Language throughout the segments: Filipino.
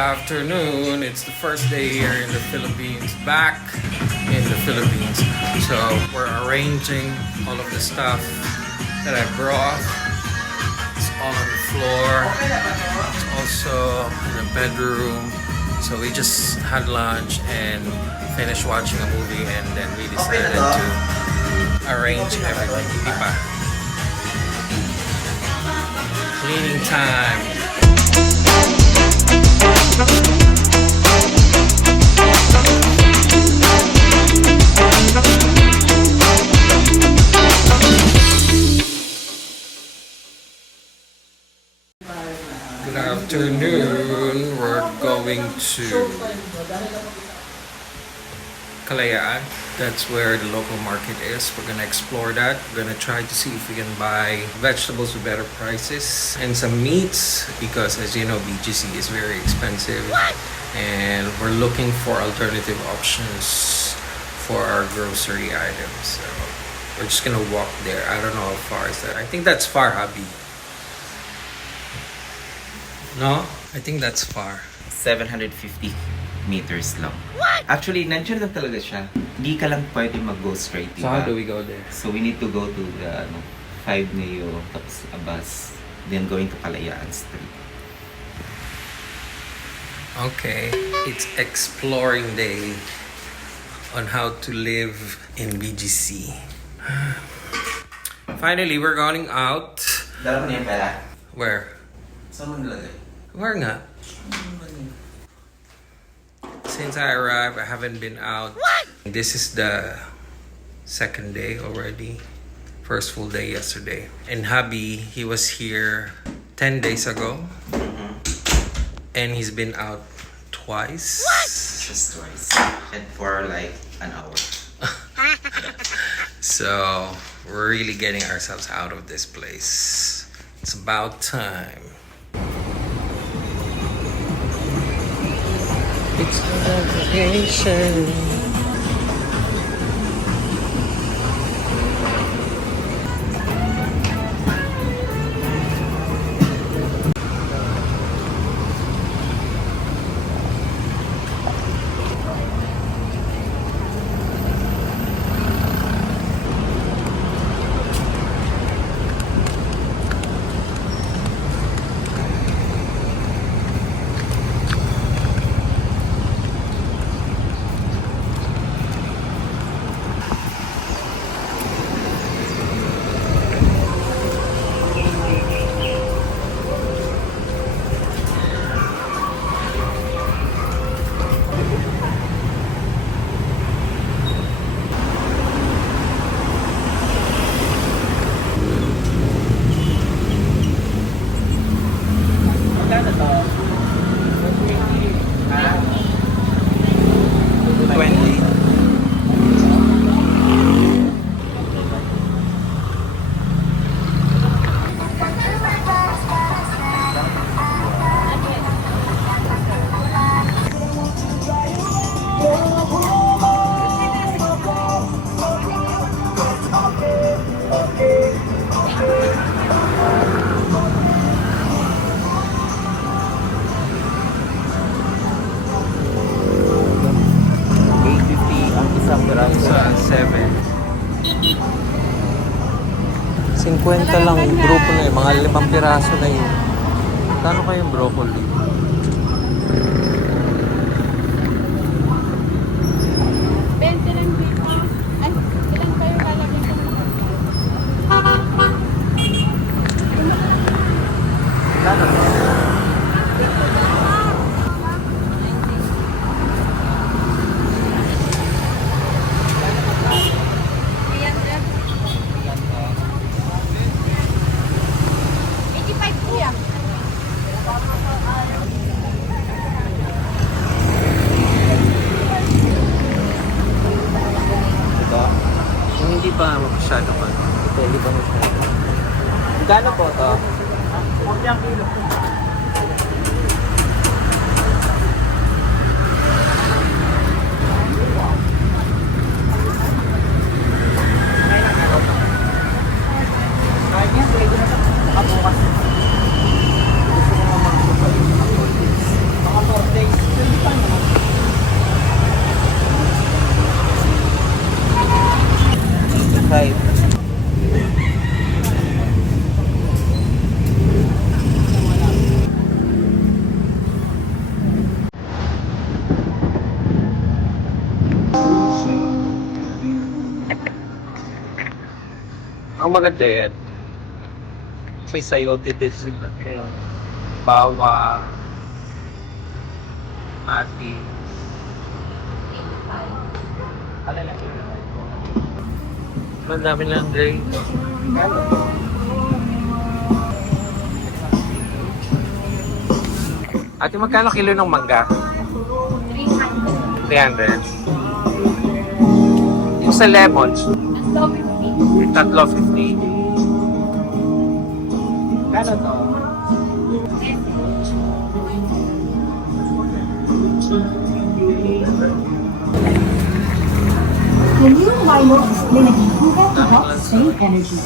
afternoon. It's the first day here in the Philippines, back in the Philippines. So we're arranging all of the stuff that I brought. It's all on the floor. It's also in the bedroom. So we just had lunch and finished watching a movie, and then we decided to arrange everything. Diba? Cleaning time. Good afternoon. We're going to Kalayaan. That's where the local market is. We're gonna explore that. We're gonna try to see if we can buy vegetables with better prices and some meats, because as you know, BGC is very expensive. And we're looking for alternative options for our grocery items. So we're just gonna walk there. I don't know how far is that. I think that's far, Habi. No? I think that's far. 750 meters lang. What? Actually, nandiyan lang talaga siya. Hindi ka lang pwede mag-go straight, diba? So how do we go there? So we need to go to the 5 Neo, tapos a bus, then going to Kalayaan Street. Okay, it's exploring day on how to live in BGC. Finally, we're going out. Dala mo na yung pera? Where? Saan mo nilagay? Where nga? Since I arrived, I haven't been out. What? This is the second day already. First full day yesterday. And hubby, he was here 10 days ago. And he's been out twice. What? Just twice. And for like an hour. So, we're really getting ourselves out of this place. It's about time. It's a vacation. Sa 7. 50 lang yung grupo na yun. Mga 5 piraso na yun. Kano kayong broccoli? Hindi pa masyado pa. Ito, hindi pa masyado. Gano'n po ito? 40 ang kilo. Nakabukas. Gusto ko naman mga 40 maganda yan. May sayote din. Bawa. Mati. Ang dami lang drink. Ate, magkano kilo ng mangga? 300. Yung sa lemon? Tatlo 50. Kano to? The new Milo is clinically proven to help save energy.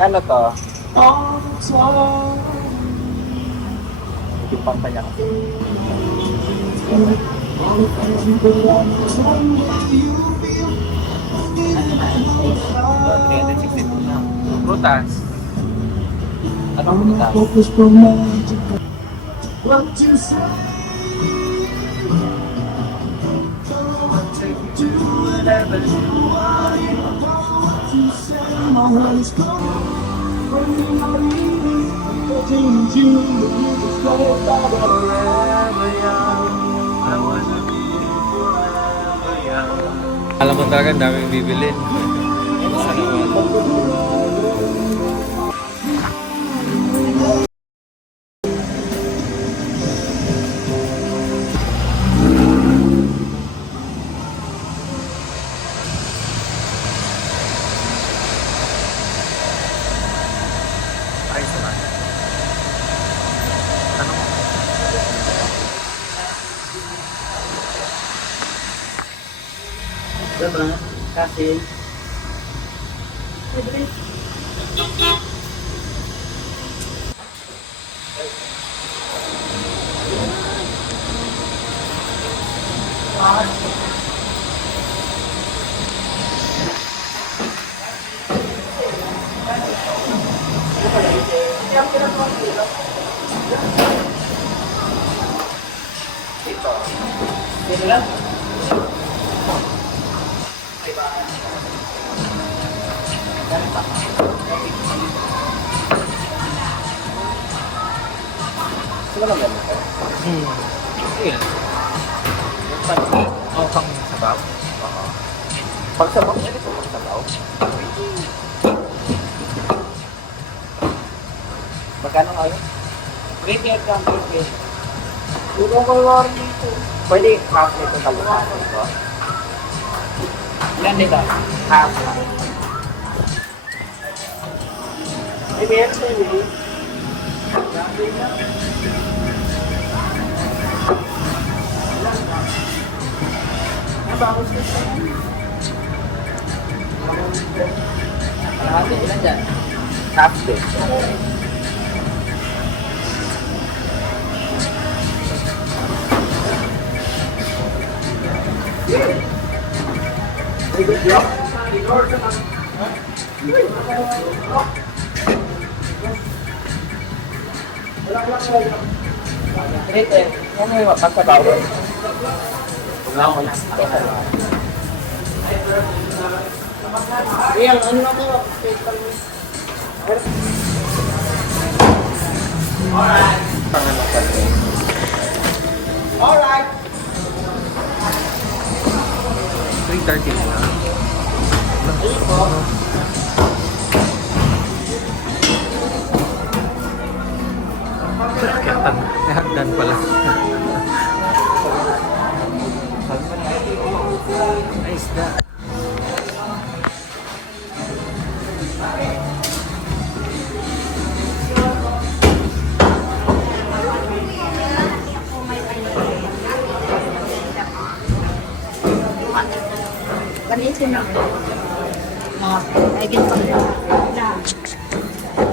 Kano to? Hindi pang kanya kasi. Prutas. Anong prutas? Alam mo talaga, ang daming bibilin. Ayos naman. Ano mo? Diba? Kasi ito lang. Ayan. Oh, pang sabaw? Oo. Pag sabaw, yan ito pag sabaw. Magkano nga yun? Great year ka, great year. Tulong ko lang dito. Pwede half nito talunan ko. Ilan nila? Half. May meron sa inyo. Kalahati ilan dyan? Half din. Great year. Ano yung pagsabaw? Ayan, ano na to? Alright. 3:30 na lang. Kaya hagdan pala. Ay, isda. Ganito na. Ay, ganito na.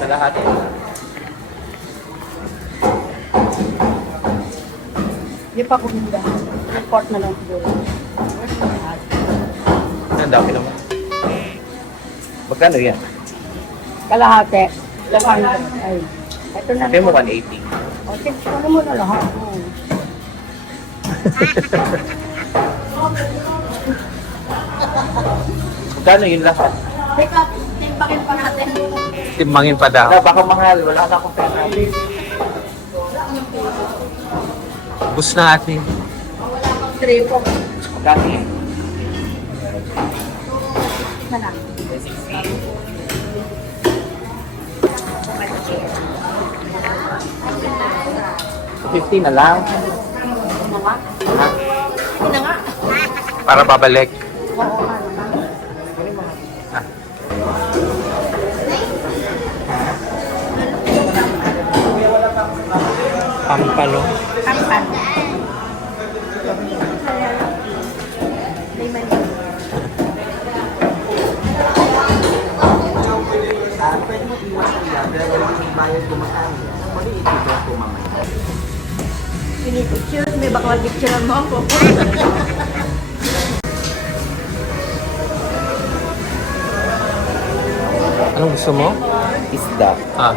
Kalahati. Hindi pa kumunda. Report na lang siguro. Ang dami naman. Magkano yan? Kalahati. Ay. Ito na. Sabi mo 180. O, ano mo na lahat? Magkano yun lahat? Teka, timpakin pa natin. Timbangin pa daw. Wala, baka mahal. Wala na akong pera. Bus na atin. Tripo. Magkano yun? Na lang. 50 na lang. Yun na nga. Para babalik. Oo nga naman. Pampalo. Kampan. May mali. Pwede mo iwas ko yan. Pero yung bayad kumakaan yan. Pwede itigas ko mamaya. Pinipicture, may bakla picture mo ako. Anong gusto mo? Isda. Ah.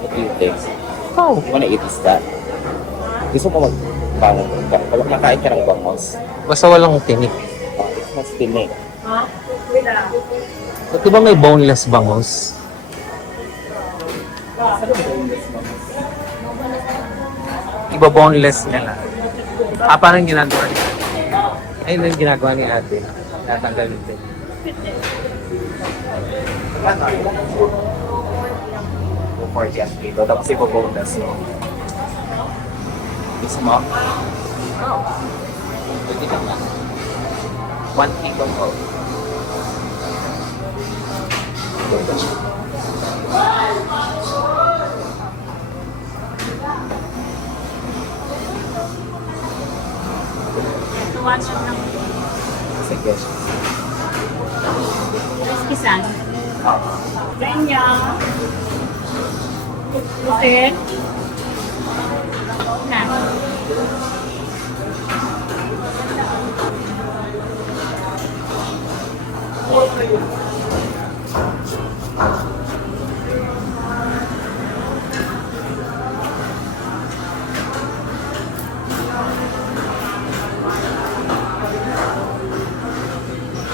What do you think? Oh. You wanna eat isda? Gusto mo mag-bangon? Pag makain ka ng bangos, Basta walang tinik. it's mas tinik. Ha? Wala. Di ba may boneless bangos? Iba boneless nila. Ah, parang ginagawa niya. Ayun yung ginagawa ni ate. Natanggalin din. Go for just dito. Tapos ipo-bonus mo. Gusto mo? Pwede naman. 1 kilo po. Tuwan siya ng Sige. kisan. Oh. Kanya. Okay. Na.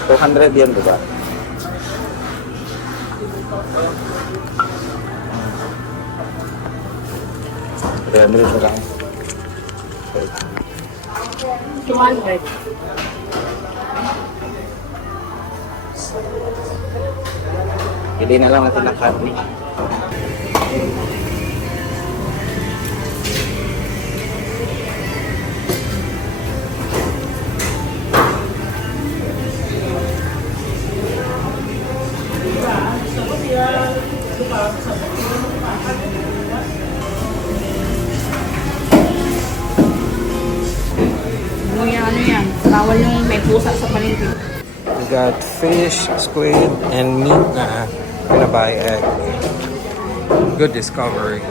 $200 yan, diba? $300 na lang. 200. Pili na lang natin ng karne. Ano yan? Bawal yung may pusa sa palengke. We got fish, squid, and meat na gonna buy egg. Good discovery.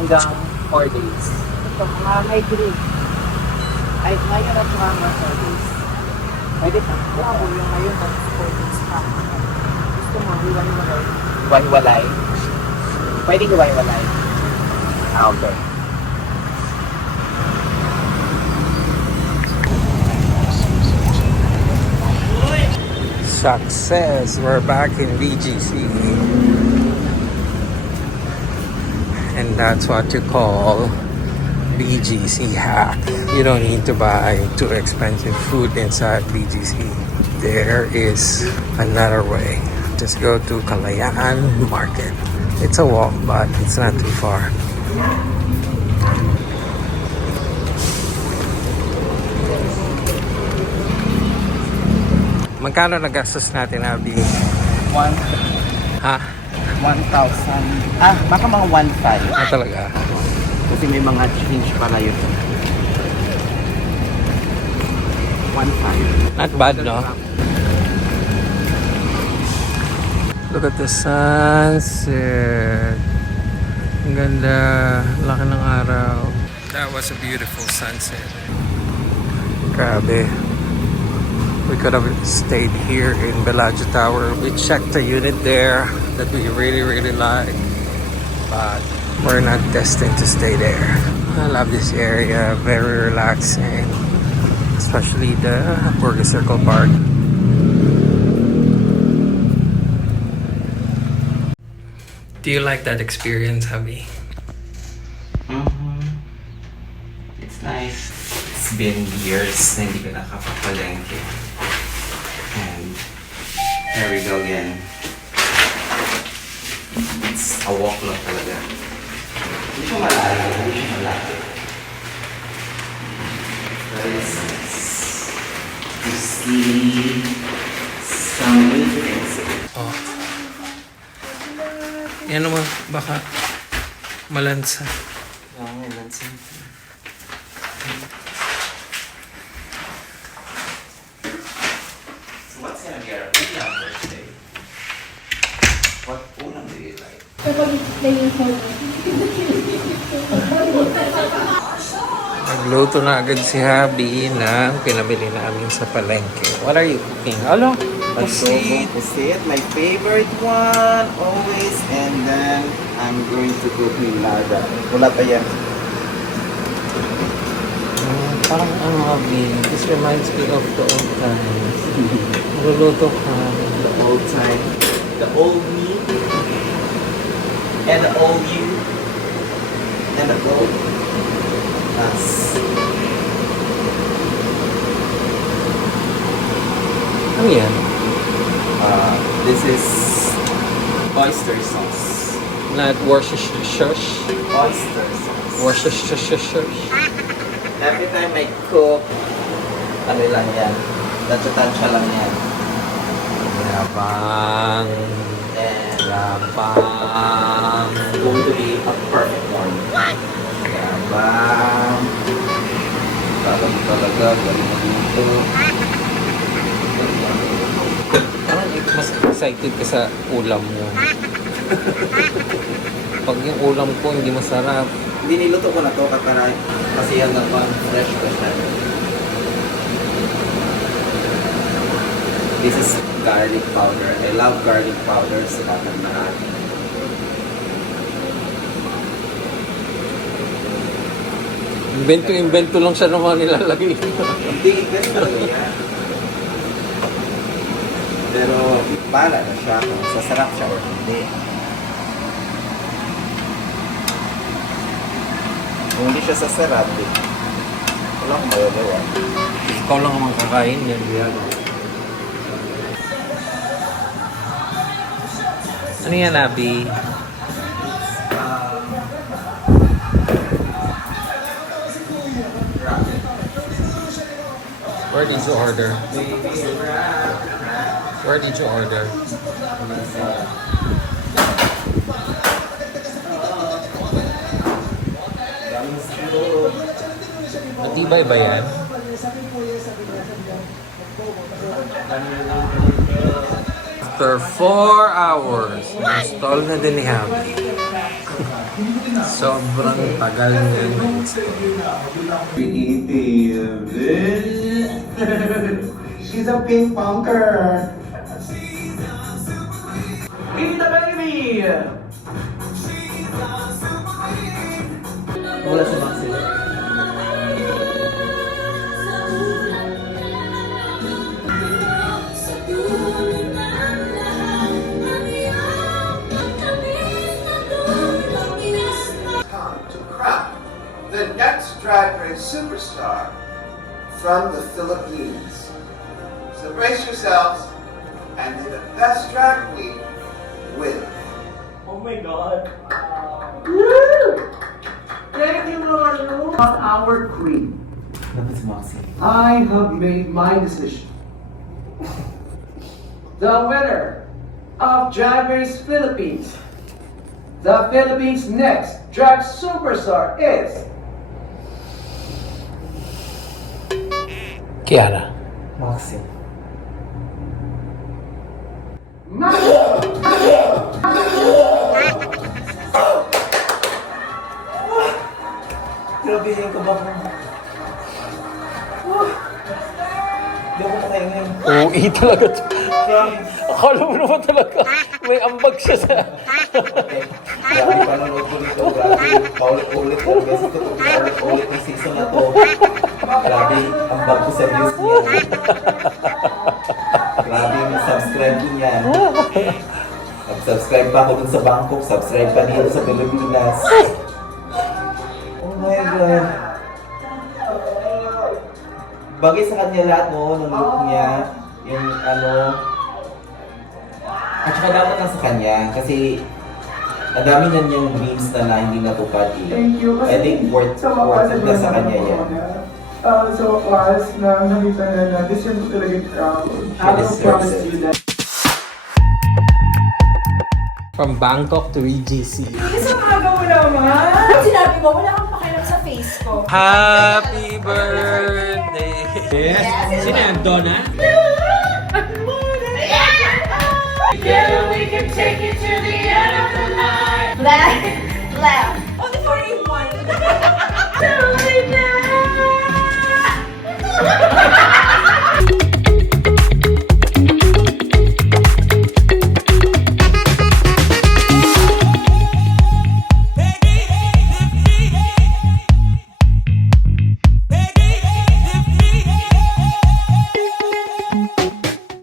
Hanggang 4 days. Ito, mga may green. Ay, ngayon at mga 4 days. Pwede pa. Wow, yung ngayon at 4 days pa. Gusto mo, hiwa-hiwalay. Hiwa-hiwalay. Pwede hiwa-hiwalay. Ah, okay. Success! We're back in BGC. And that's what you call BGC hack. You don't need to buy too expensive food inside BGC. There is another way. Just go to Kalayaan Market. It's a walk, but it's not too far. Magkano nagastos natin, Abby? 1,000. Ha? Ah, baka mga 1,500. Ah, talaga? Kasi may mga change pala yun. 1,500. Not bad, no? Look at the sunset. Ang ganda. Laki ng araw. That was a beautiful sunset. Grabe. We could have stayed here in Bellagio Tower. We checked a unit there that we really, really like, but we're not destined to stay there. I love this area, very relaxing, especially the Burger Circle Park. Do you like that experience, Javi? It's nice. It's been years na hindi ka nakapapalengke. And there we go again. It's a walk lang talaga. Hindi siya malapit. But it's nice to see some new things. Oh. Yan naman, baka malansa. So what's gonna be our ulam for today? What ulam do you like? Nagluto na agad si Habi ng pinabili namin sa palengke. What are you cooking? Alo? Pusit, my favorite one always, and then I'm going to cook nilada. Wala pa yan. Parang ano, Habi, this reminds me of the old times. Nagluluto ka. The old time, the old me, and the old you, and the gold. That's Ano yan? this is oyster sauce. Not Worcestershire? Oyster sauce. Worcestershire? Every time I cook, ano lang yan, tansya lang yan. Yabang. And Yabang. it's going to be a perfect one. Yabang. Talaga, galing dito. Parang mas excited ka sa ulam mo. Pag yung ulam ko hindi masarap. Hindi niluto ko na to kasi hanggang fresh ko siya. This is garlic powder. I love garlic powder sa batang lahat. Invento lang siya naman nilalagay. Hindi, ganun talaga yan. Pero, bala na siya kung sasarap siya or hindi. Kung hindi siya sasarap, wala akong magagawa. Ikaw lang ang makakain yan. Ano yan, Abby? Where did you order? Where did you order? Matibay ba yan? After 4 hours, install na din ni Habi. Sobrang tagal niya nag-install. She's a ping ponker. Eat the baby! Wala si Maxi. To crown the next Drag Race superstar from the Philippines. So brace yourselves and may the best drag queen win. Oh my God. Thank you, Lord. Our queen. Dapat si Maxi. I have made my decision. The winner of Drag Race Philippines, the Philippines' next drag superstar is Kiara. Maxi. Grabe yung kabak mo. Hindi ako makaingin. E talaga to. Akala mo naman talaga, may ambag siya sa... Grabe panonood ko nito, grabe. Paulit-ulit ang best ko to. Paulit-ulit yung season na to. Grabe, ang bag ko sa views niya. Grabe, mag-subscribe din yan. Mag-subscribe pa ako dun sa Bangkok, subscribe pa dito sa Pilipinas. Oh my God. Bagay sa kanya lahat, no, ng look niya. Yung ano... At saka dapat lang sa kanya, kasi ang dami na niyang dreams na hindi natupad eh. Thank you. I think worth it na sa kanya yan. So, as na nakita na deserve ko talaga yung crown. I will deserves promise it. you that. From Bangkok to EGC. Isa maaga mo naman. Sinabi mo, wala kang pakialam sa face ko. Happy birthday! Yes. Sino yan? Donna?